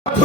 অর্থ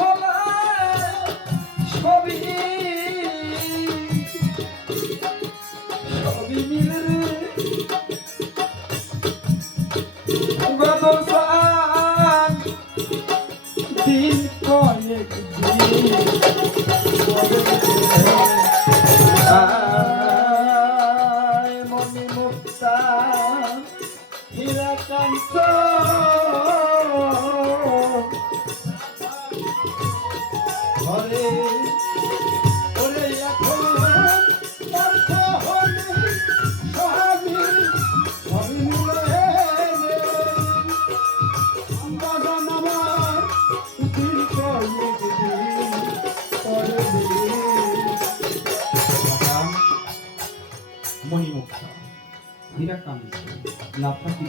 হলে সবই মিলে রে গদসান দিন কয়েক মনি মুক্তা হীরাকান্ত ঘরে ওরে এখন অর্থ হলে সবই মিলে বাগান আমার দিন কয়েক দিন পরে মণিমুক্তা হীরাকান্ত লাফাকি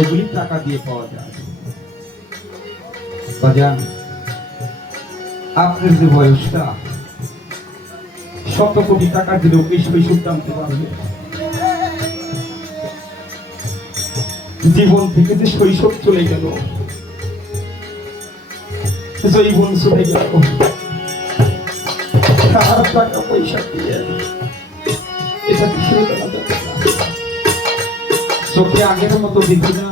এগুলি টাকা দিয়ে পাওয়া যায়। বাজান আপনার যে বয়সটা 100 কোটি টাকা দিলেও এই শৈশব টানতে পারবে। জীবন থেকে যে শৈশব চলে গেল, জীবন চলে গেল, টাকা পয়সা দিয়ে এটা কিছুই জানা যাবে না। চোখে আগের মতো দেখি না,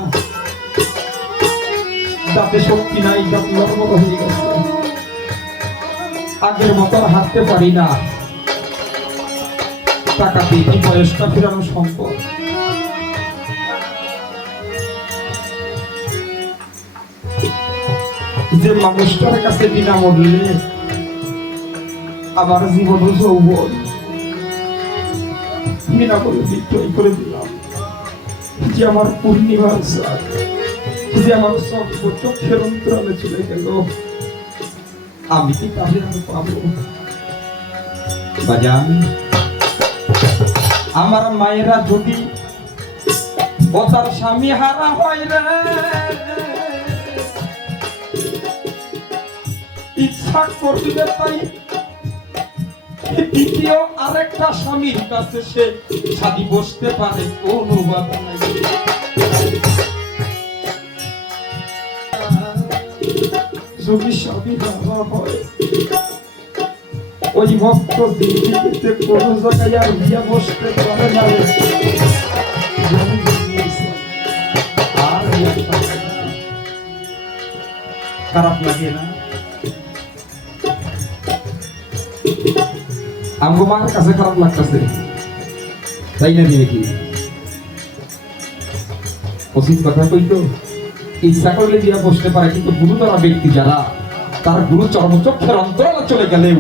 দাঁতে শক্তি নাই, দাঁত নরম হয়ে গেছে, আগের মতো হাঁটতে পারি না। টাকা দিয়ে কি বয়সটা ফেরানো সম্ভব? যে মানুষটার কাছে বিনামূল্যে আমার জীবন ও যৌবন বিনা বলে বিক্রয় করে দিলাম। যে আমার পূর্ণিমার চাঁদ, যে আমার সব চোখের অন্তরালে চলে গেল, আমি কি তাহলে আমি পাবো? বাজান, আমার মায়েরা যদি ও তার স্বামী হারা হয় রে, ইচ্ছা করলে তাই দ্বিতীয় আরেকটা স্বামীর কাছে সে শাদি বসতে পারে, কোনো বাধা নাই। যদি স্বামী হারা হয়, ওই ভক্ত দিদিতে কোনো জায়গায় আর বিয়ে বসতে পারে না। আর খারাপ লাগে না? আমগো মার কাছে খারাপ লাগতেছে, তাই না? কি উচিত কথা কইতো, ইচ্ছা করলে বিয়ে বসতে পারে, কিন্তু গুরুতরা ব্যক্তি যারা, তার গুরু চর্মচক্ষের অন্তরালে চলে গেলেও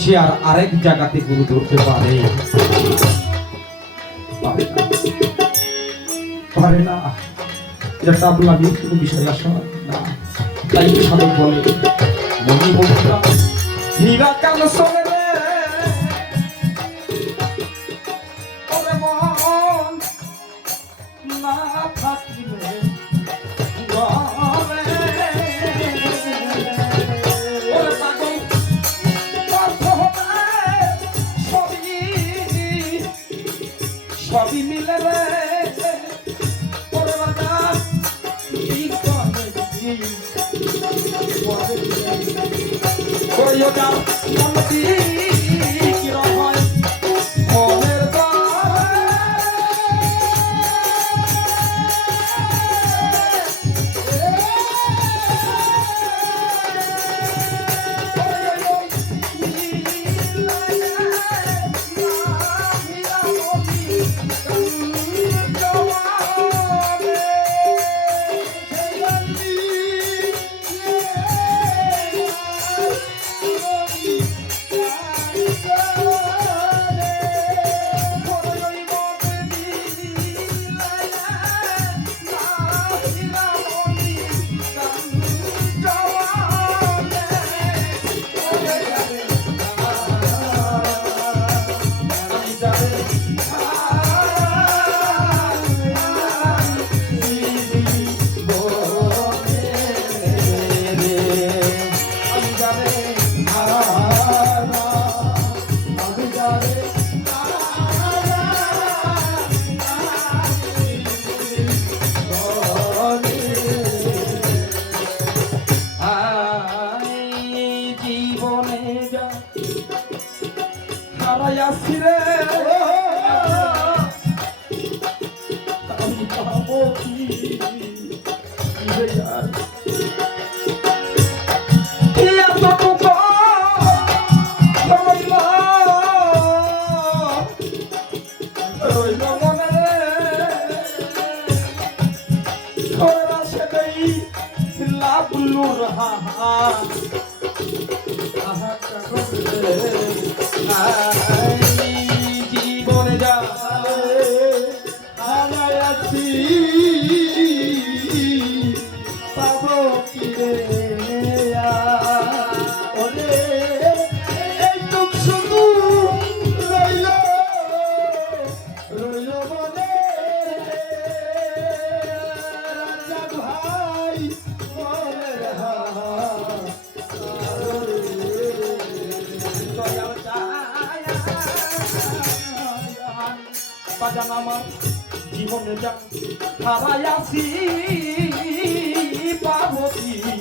সে আর আরেক জায়গাতে গুরু ধরতে পারে না। এটা টাবলা দিয়ে কোনো বিষয় আসা না। তাই সাধক বলে, মনি বলতা নিরাকাল চলে রে, ওরে মন না থাকিলে সবই মিলে রে, হারাইয়াছি রে, আমি পাবো কি? রইল মনে রে, লাভলুর হাহা জীবনে যা হারাইয়াছি, পাবো কি রে? ওরে এইটুক শুধু রইল রইল মনে ভাই, বাজান আমার জীবনে যা হারাইয়াছি, পাবো কি রে?